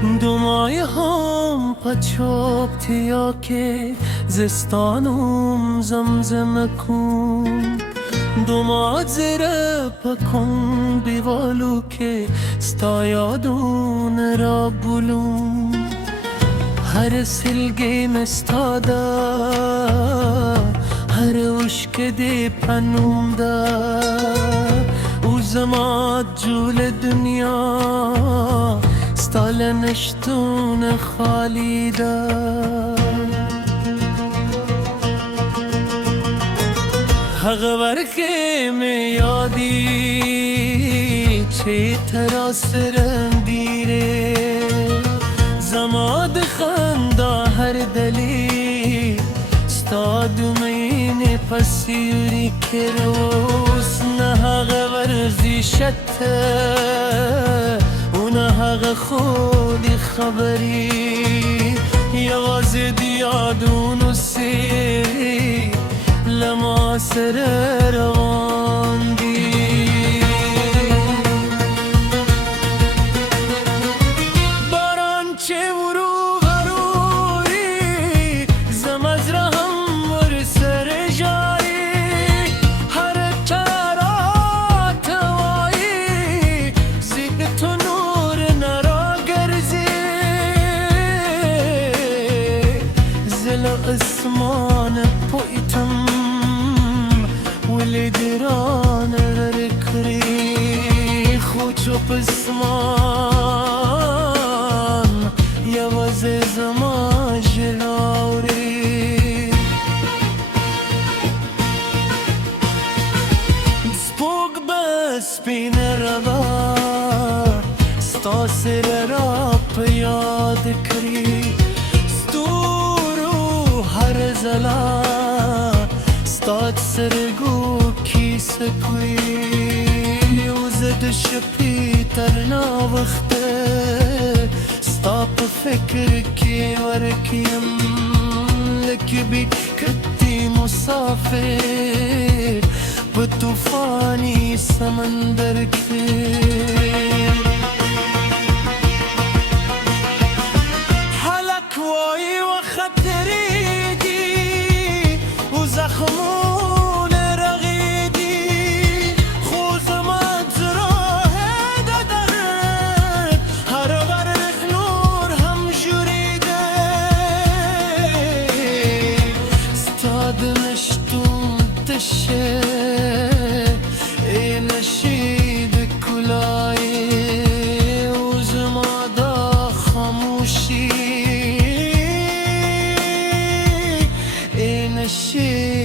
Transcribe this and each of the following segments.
دمای هم پچاب تیا که زستانم زمزم کن دمات زیره پکن بیوالو که ستایادون را بلون هر سلگی مستادا هر عشق دی پنوم دا او زماد جول دنیا ستال نشتون خالی دا حق ورکه می یادی چه تراس رندیره زماد خندا هر دلی ستاد مین پسیوری که روز نه حق ورزی شته نه حق خودی خبری یواز دیادون و سیری لما سر روان دی باران چه ورو غروری زمز رهم ور سر جاری هر چرات وایی زیبتون اسمان پویتم ولی دران غرکری خوچو پسمان یواز زمان جلاوری سپوگ بس بین روا ستاسر را پیاد کری زلا ستاد سرگو کی سکوی وزد شپی ترنا وقت ستا په فکر کی ورکیم لکی بی کتی مسافر په طوفانی سمندر کی حلق وای و خطری زخمون رقیدی خوزمت راه دادن هر ورق نور هم جوریده ستاد نشتون تشه ای نشید کلایی اوزمادا خاموشی ای نشید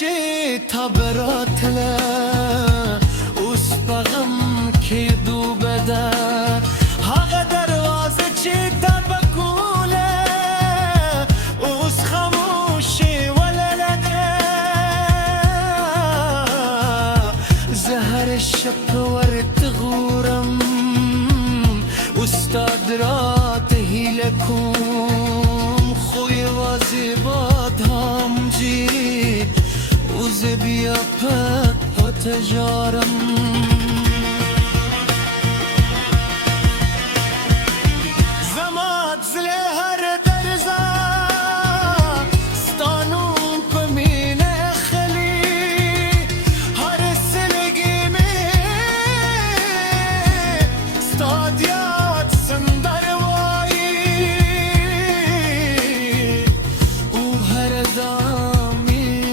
چه تبراتله اوس بغم که دو بده حق دروازه چه تبکوله اوس خموشی ولنده زهر شب ورد غورم استاد را تهیله کن خوی وازی باد هم جی وز بیا پا تجارم زماد زله هر درزا ستانون پمین خلی هر سلگی می ستادیات سندر وایی او هر دامی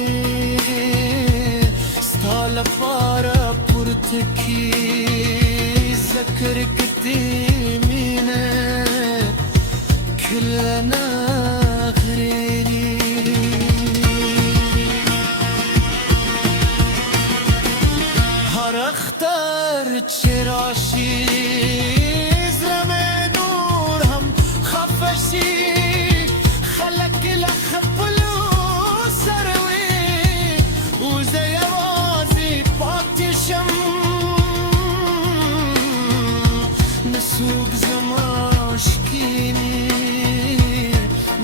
لفارة پرتکی ذکر قدیمینه کلنا غریری هر اختر چراشی زرم نور هم خفشی خلق لخبلو سروی وزي نسوق زمان شكيني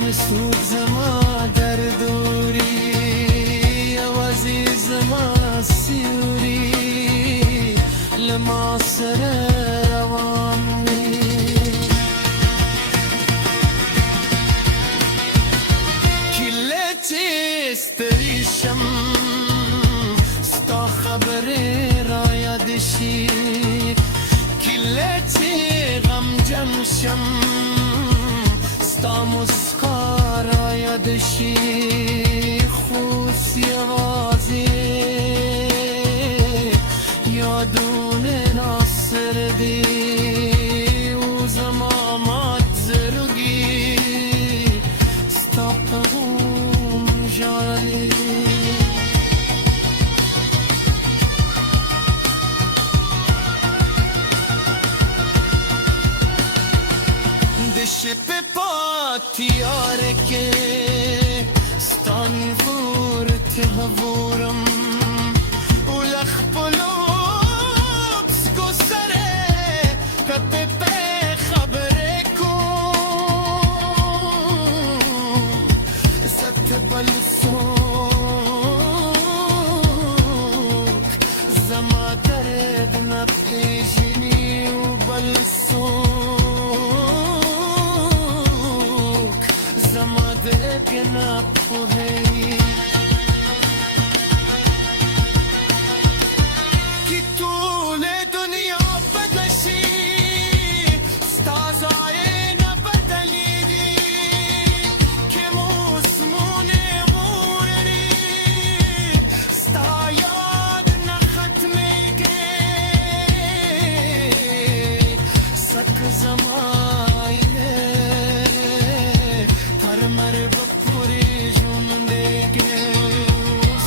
نسوق زمان دردوري يا وزي زمان ستا مسکارا یادشی خوص یوازی یادون ناصر دی و زمامات زرگی ستا پهوم جالی دشه به پاتیاره که ستان وور تهورم ولخ پلوب سکو سره کته به خبره کن ست بلسوک زما درد نپیجنی و بلسوک زما درد نپوهی کی طول دنیا بدشی ستازای نبدلیدی که موسمونه غورری ستا یاد نختمه که سک زمایه پرمر بپوری جونده که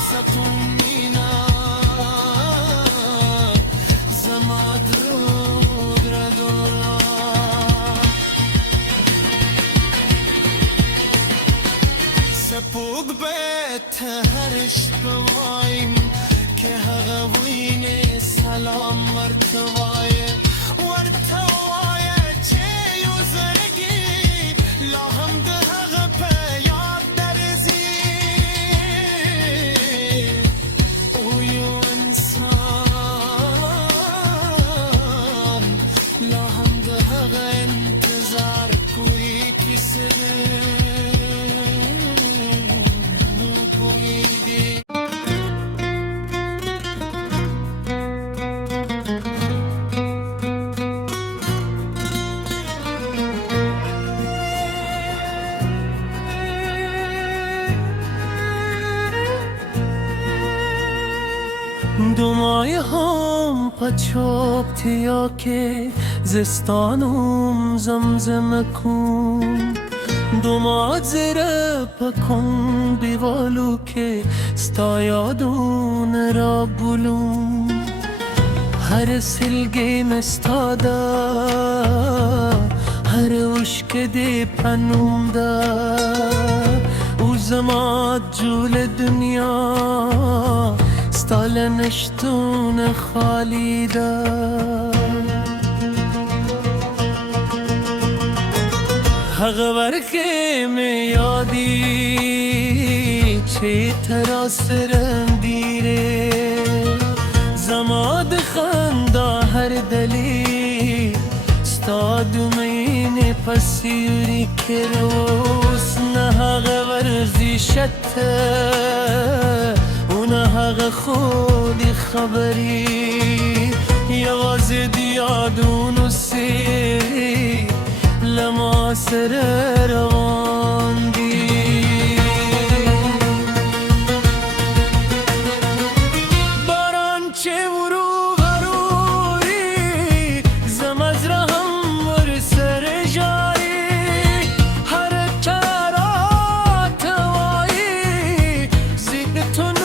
ستون مینا زما درود را دورا سپوگ بیت هرش بوایم که هغوین سلام ورتوایه چه یوزرگی لاهم ده هغ پیاد درزی او یو انسان لاهم ده هغ انتظار کوئی کسی کوئی دی دمای هم پچوب تیا که زستانم زمزم کن دمات زره پکن بیوالو که ستا یادون را بلون هر سلگی مستادا هر عشق دی پنوم دا او زمات جول دنیا ستال نشتون خالی دا حق ورکه می یادی چه تراسرم دیره زماد خندا هر دلی ستا دومین پسیوری که روز نه حق ورزی شته نه حق خودی خبری یواز دیادون و سی لما سر روان دی باران چه ورو غروری زمز رهم ور سر جاری هر کرات وایی زید تو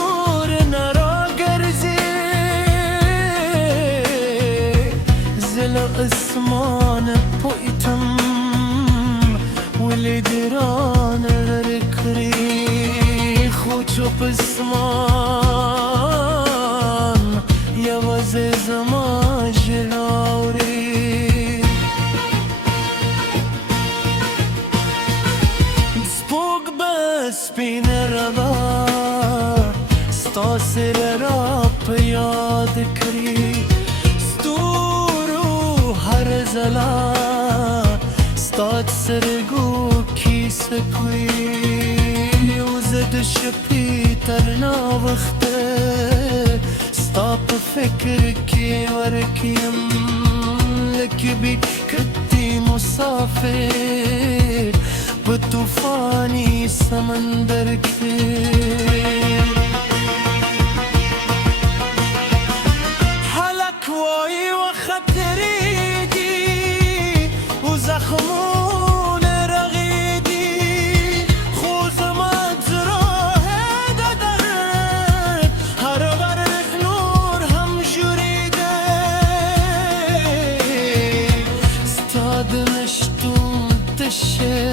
اسمان پویتم ولی دران غرکری خوچو پسمان یواز زمان جلاوری سپوگ بس بین روا ستا سر را پیاد کری زلا ستاد سرگو کی سکوی وزد شپی ترنا وقته ستا په فکر کی ورکیم لکی بی کتی مسافر به طوفانی سمندر کرد. حلک وای و خطری دی و زخمون رقیدی خوزمت راه دادر هر غرق نور هم جوریده ستاد نشتون تشه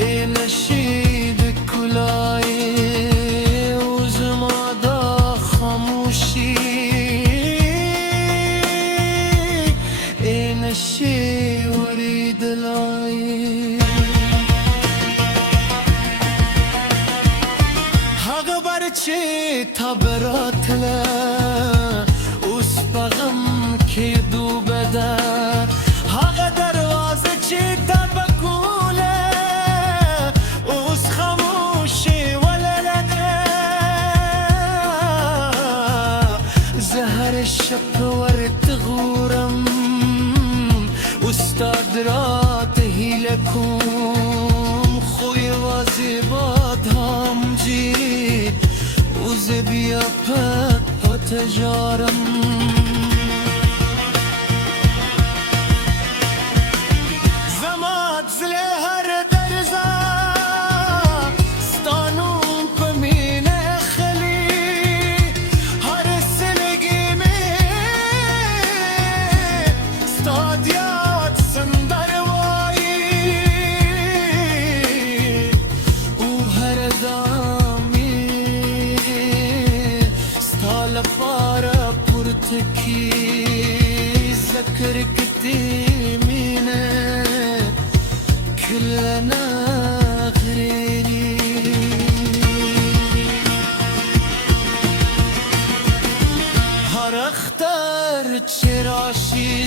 ای نشید کلایی و زمادا خاموشی ای نشی وری دلایی حق برچه تبراتله اوس بغم که دو بده حق دروازه چه تبکوله اوس خاموشی ولده زهر شب ورد غورم استاد را تهیل کن خوی وازی باد هم جید اوز بیا پا تجارم زماد زله هر درزا ستانون پمین خلی هر سلگی می ستادیات سندر وایی او هر دامی ستال پارا پرتکی ذکر کتی مینه كلنا غريري هر اختار چراشی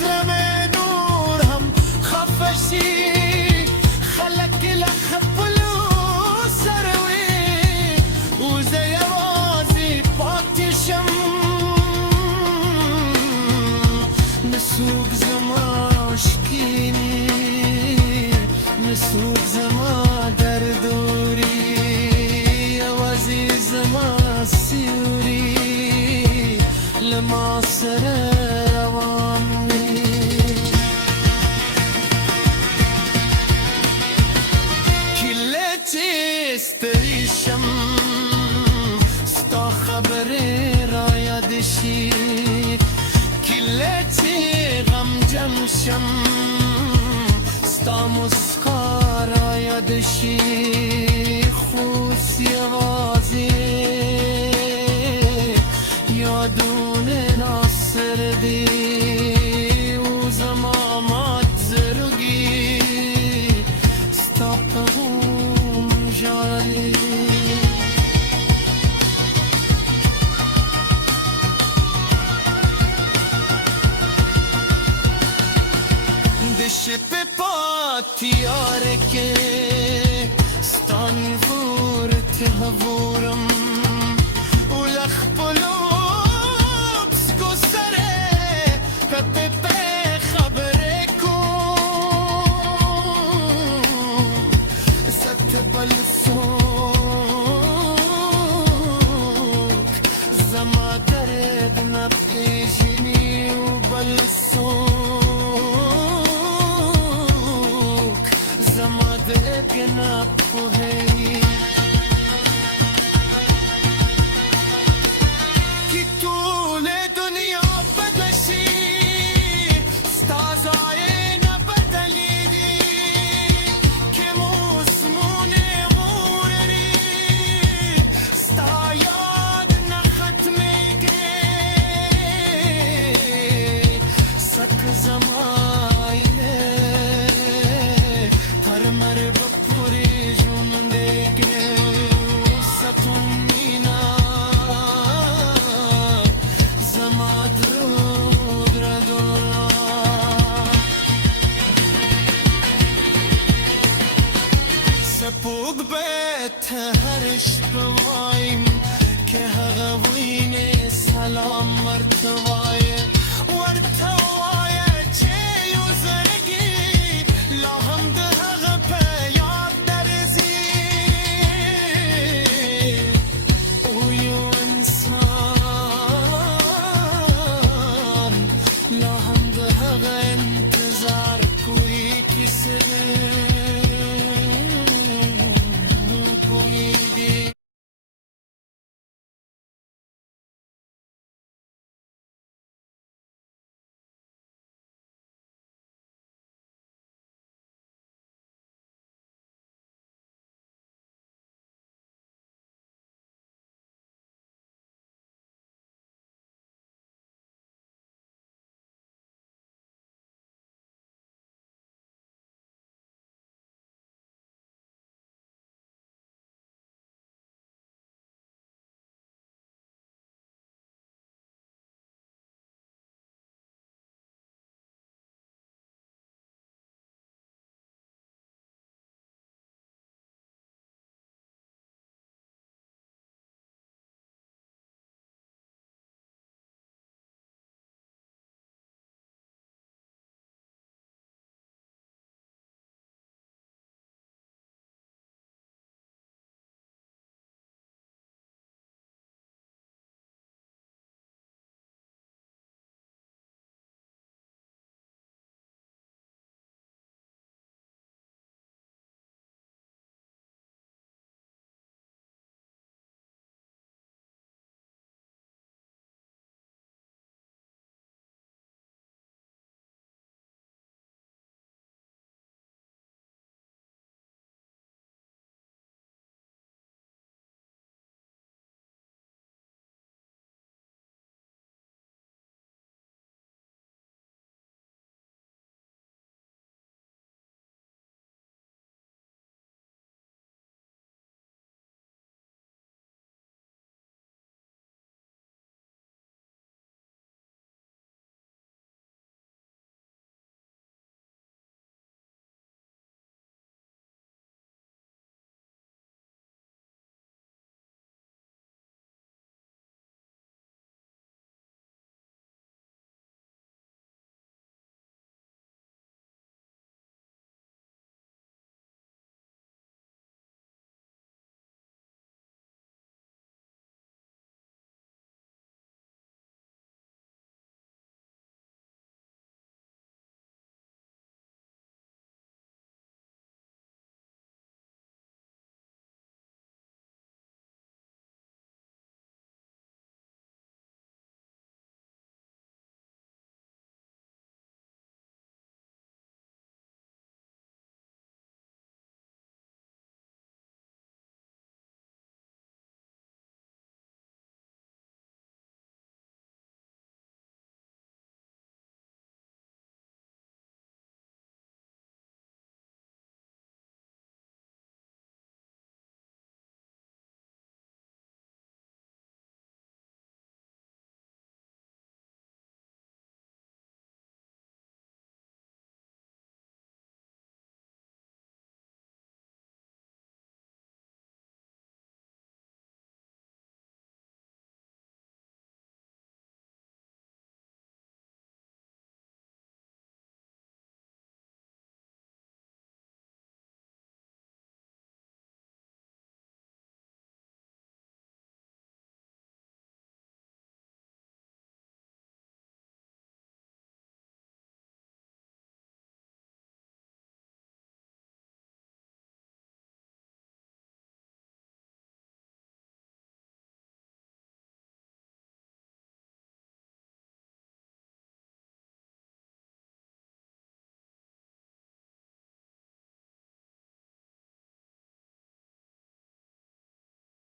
زرم نور هم خفشی خلق لخ پلو سروی و زیوازی پاکشم نسوق زماشکینی نسوق زما در دوری عزیز ما سیوری لما سر روانی کلتی استریشم ستا خبر را یادشی کلتی غم جمشم ستا مسکارا یادشی خوص یوازی یادون ناصر دی و زمامات زرگی ستا پهوم جانی دشه به پاتیاره که ستان ورت هورم و لخ پلوب سکو سره کت به خبره کن ست بلسوک زما درد نپیجنی و بلسوک زما درد نپوهی کی طول دنیا بدشی ستازای نبدلیدی که موسمون غوری ستا یاد نختمیگی سک زمایه هر مر بپوری جون دیگه ستون مینا زما درود را دورا سپوگ بیت هرش بوایم که هغوین سلام مرتوای ورتوای